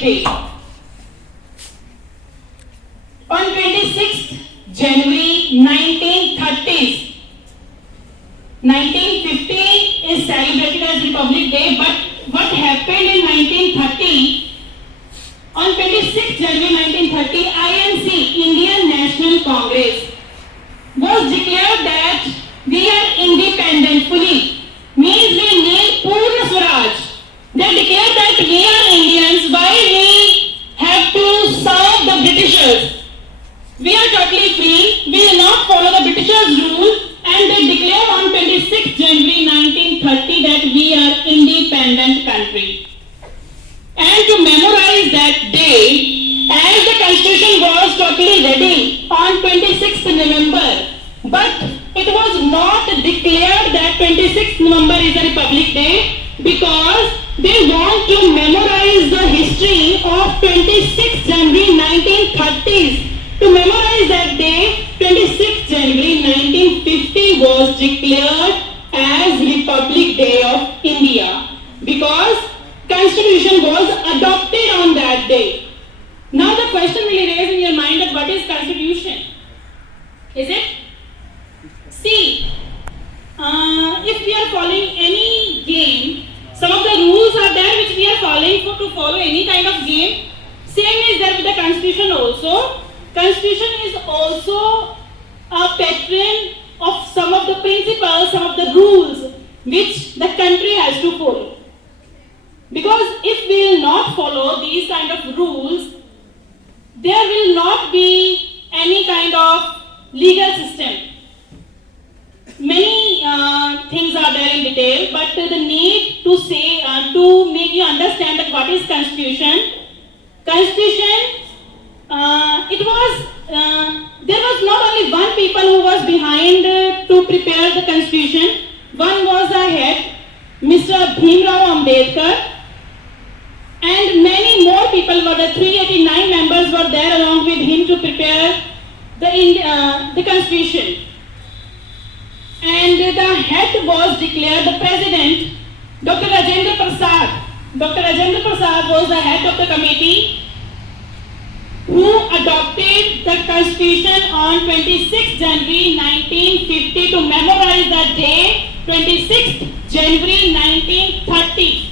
Day. On 26th January 1930s, 1950 is celebrated as Republic Day, but what happened in 1930? On 26th January 1930, INC, Indian National Congress, was declared that we are independent fully, means we need Purna Swaraj. They declared that we are Indians, why we have to serve the Britishers. We are totally free, we will not follow the Britishers' rule, and they declared on 26th January 1930 that we are independent country. And to memorize that day, as the constitution was totally ready on 26th November, but it was not declared that 26th November is a Republic Day because they want to memorize the history of 26th January 1930s. To memorize that day, 26th January 1950 was declared as Republic Day of India because Constitution was adopted on that day. Now the question will arise in your mind that what is Constitution? Is it? See, if we are following any game, some of the rules are there which we are following to follow any kind of game. Same is there with the Constitution also. Constitution is also a pattern of some of the principles, some of the rules which the country has to follow. Because if we will not follow these kind of rules, there will not be any kind of legal system. Many things are there in detail, but the need to say, to make you understand that what is Constitution. Constitution, there was not only one people who was behind to prepare the Constitution. One was the head, Mr. Bhimrao Ambedkar, and many more people were the 389 members were there along with him to prepare the Constitution. And the head was declared the President, Dr. Rajendra Prasad. Dr. Rajendra Prasad was the head of the committee who adopted the Constitution on 26th January 1950 to memorize that day, 26th January 1930.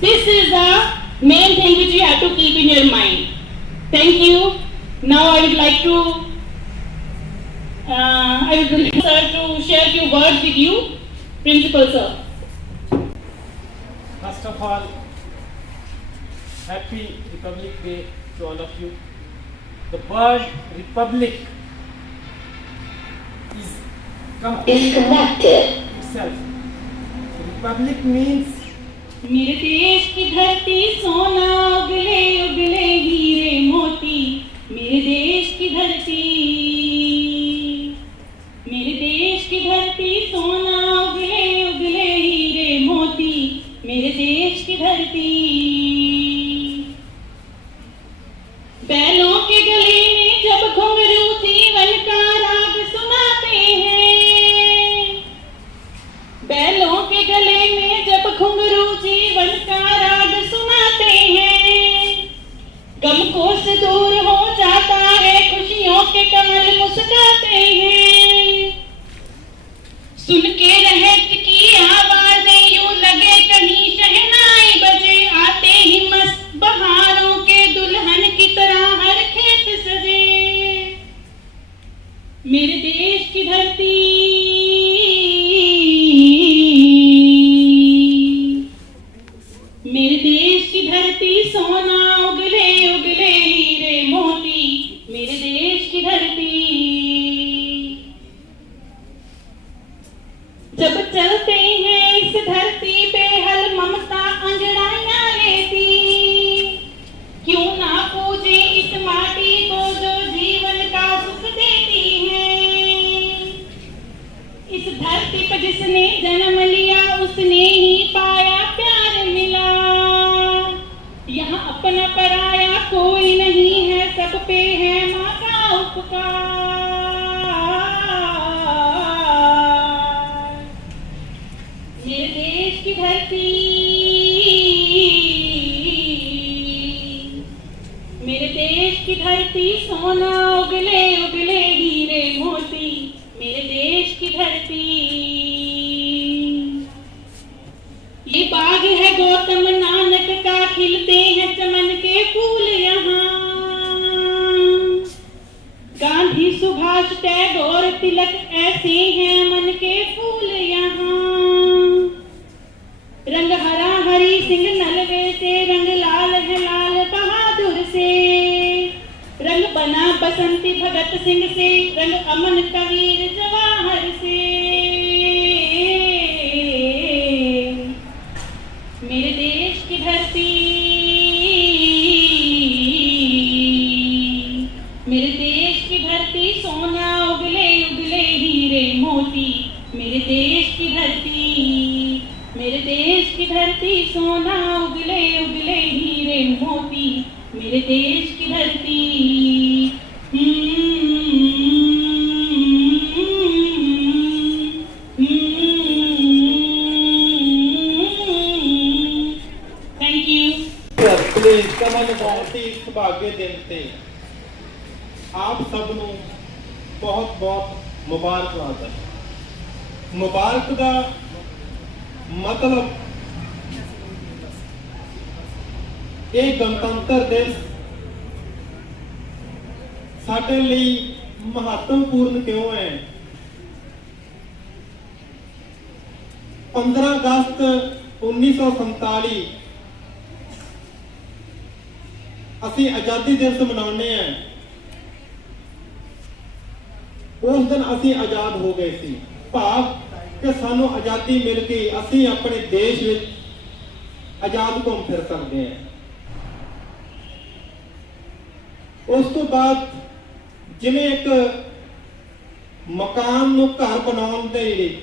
This is the main thing which you have to keep in your mind. Thank you. Now I would like to sir to share a few words with you. Principal sir. First of all, Happy Republic Day to all of you. The word Republic is connected itself. Republic means मेरे देश की धरती सोना उगले उगले हीरे मोती, मेरे देश की धरती, मेरे देश की धरती सोना उगले उगले हीरे मोती, मेरे देश की धरती। बैलों के गले में जब घुंघरू जीवन का राग सुनाते हैं, बैलों के गले में जब घुंघरू जीवन का राग सुनाते हैं, गम कोस दूर हो जाता है, खुशियों के कमल मुस्कुराते हैं। सुन के रहत की आवाजें यूं लगे कहीं शहनाई बजे, आते ही मस्त बहारों के दुल्हन की तरह हर खेत सजे। मेरे देश की धरती, मेरे देश की धरती सोना उगले उगले हीरे मोती, मेरे देश की धरती। जब चलते हैं इस धरती पे हल ममता अंगड़ाइयां लेती, क्यों ना पूजे इस माटी को जो जीवन का सुख देती है। इस धरती पर जिसने जन्म लिया उसने ही पाया प्यार मिला, यहाँ अपना पराया कोई नहीं है, सब पे है माँ का उपकार। मेरे देश की धरती, की धरती सोना उगले उगले हीरे मोती, मेरे देश की धरती। ये बाग है गौतम नानक का, खिलते हैं चमन के फूल यहाँ। गांधी सुभाष टैगोर तिलक ऐसे हैं मन के फूल यहाँ। रंग हरा हरी सिंह नलवे से, रंग लाल है लाल बहादुर से। रंग बना बसंती भगत सिंह से, रंग अमन कबीर जवाहर से। मेरे देश की धरती, मेरे देश की धरती सोना उगले उगले हीरे मोती, मेरे देश की धरती, मेरे देश की धरती सोना उगले उगले हीरे मोती, मेरे देश की धरती। Thank you. ਪਲੀਜ਼ ਕਮਨ ਬਹੁਤ ਹੀ ਸੁਭਾਗੇ ਦਿਨ ਤੇ ਆਪ ਸਭ ਨੂੰ ਬਹੁਤ ਬਹੁਤ ਮੁਬਾਰਕਬਾਦ ਹੈ। ਮੁਬਾਰਕ ਦਾ ਮਤਲਬ ਇਹ ਗਣਤੰਤਰ ਦਿਵਸ ਸਾਡੇ ਲਈ ਮਹੱਤਵਪੂਰਨ ਕਿਉਂ ਹੈ? 15 ਅਗਸਤ 1947 ਅਸੀਂ ਆਜ਼ਾਦੀ ਦਿਵਸ ਮਨਾਉਂਦੇ ਹਾਂ। ਉਸ ਦਿਨ ਅਸੀਂ ਆਜ਼ਾਦ ਹੋ ਗਏ ਸੀ, ਭਾਵ ਕਿ ਸਾਨੂੰ ਆਜ਼ਾਦੀ ਮਿਲ ਗਈ, ਅਸੀਂ ਆਪਣੇ ਦੇਸ਼ ਵਿੱਚ ਆਜ਼ਾਦ ਘੁੰਮ ਫਿਰ ਸਕਦੇ ਹਾਂ। ਉਸ ਤੋਂ ਬਾਅਦ ਜਿਵੇਂ ਇੱਕ ਮਕਾਨ ਨੂੰ ਘਰ ਬਣਾਉਣ ਦੇ ਲਈ,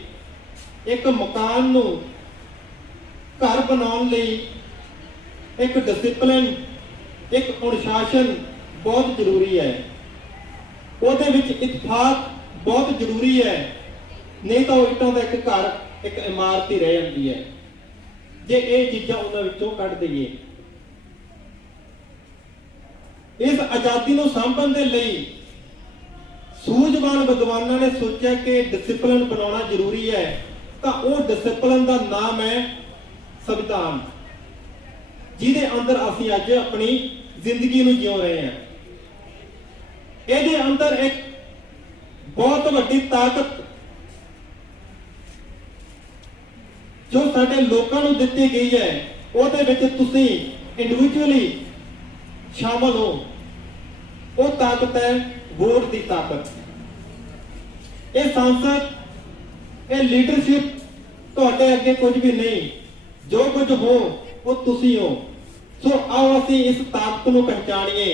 ਇੱਕ ਮਕਾਨ ਨੂੰ ਘਰ ਬਣਾਉਣ ਲਈ ਇੱਕ ਡਿਸਪਲਿਨ, ਇੱਕ ਅਨੁਸ਼ਾਸਨ ਬਹੁਤ ਜ਼ਰੂਰੀ ਹੈ। ਉਹਦੇ ਵਿੱਚ ਇਤਫਾਕ ਬਹੁਤ ਜ਼ਰੂਰੀ ਹੈ, ਨਹੀਂ ਤਾਂ ਉਹ ਇੱਟਾਂ ਦਾ ਇੱਕ ਘਰ, ਇੱਕ ਇਮਾਰਤ ਹੀ ਰਹਿ ਜਾਂਦੀ ਹੈ ਜੇ ਇਹ ਚੀਜ਼ਾਂ ਉਹਨਾਂ ਵਿੱਚੋਂ ਕੱਢ ਦਈਏ। ਇਸ ਆਜ਼ਾਦੀ ਨੂੰ ਸਾਂਭਣ ਦੇ ਲਈ ਸੂਝਵਾਨ ਵਿਦਵਾਨਾਂ ਨੇ ਸੋਚਿਆ ਕਿ ਡਿਸਪਲਿਨ ਬਣਾਉਣਾ ਜ਼ਰੂਰੀ ਹੈ, ਤਾਂ ਉਹ ਡਿਸਪਲਿਨ ਦਾ ਨਾਮ ਹੈ ਸੰਵਿਧਾਨ, ਜਿਹਦੇ ਅੰਦਰ ਅਸੀਂ ਅੱਜ ਆਪਣੀ ਜ਼ਿੰਦਗੀ ਨੂੰ ਜਿਉ ਰਹੇ ਹਾਂ। ਇਹਦੇ ਅੰਦਰ ਇੱਕ ਬਹੁਤ ਵੱਡੀ ਤਾਕਤ ਜੋ ਸਾਡੇ ਲੋਕਾਂ ਨੂੰ ਦਿੱਤੀ ਗਈ ਹੈ, ਉਹਦੇ ਵਿੱਚ ਤੁਸੀਂ ਇੰਡੀਵਿਜੂਅਲੀ ਸ਼ਾਮਲ ਹੋ। ਉਹ ਤਾਕਤ ਹੈ ਵੋਟ ਦੀ ਤਾਕਤ। ਇਹ ਸੰਸਦ, ਇਹ ਲੀਡਰਸ਼ਿਪ ਤੁਹਾਡੇ ਅੱਗੇ ਕੁਝ ਵੀ ਨਹੀਂ, ਜੋ ਕੁਝ ਹੋ ਉਹ ਤੁਸੀਂ ਹੋ। ਸੋ ਆਓ ਅਸੀਂ ਇਸ ਤਾਕਤ ਨੂੰ ਪਹਿਚਾਣੀਏ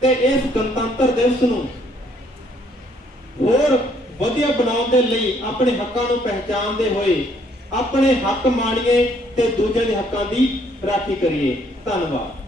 ਤੇ ਇਸ ਗਣਤੰਤਰ ਦਿਵਸ ਨੂੰ ਹੋਰ ਵਧੀਆ ਬਣਾਉਣ ਦੇ ਲਈ ਆਪਣੇ ਹੱਕਾਂ ਨੂੰ ਪਹਿਚਾਣਦੇ ਹੋਏ ਆਪਣੇ ਹੱਕ ਮਾਣੀਏ ਤੇ ਦੂਜਿਆਂ ਦੇ ਹੱਕਾਂ ਦੀ ਰਾਖੀ ਕਰੀਏ। ਧੰਨਵਾਦ।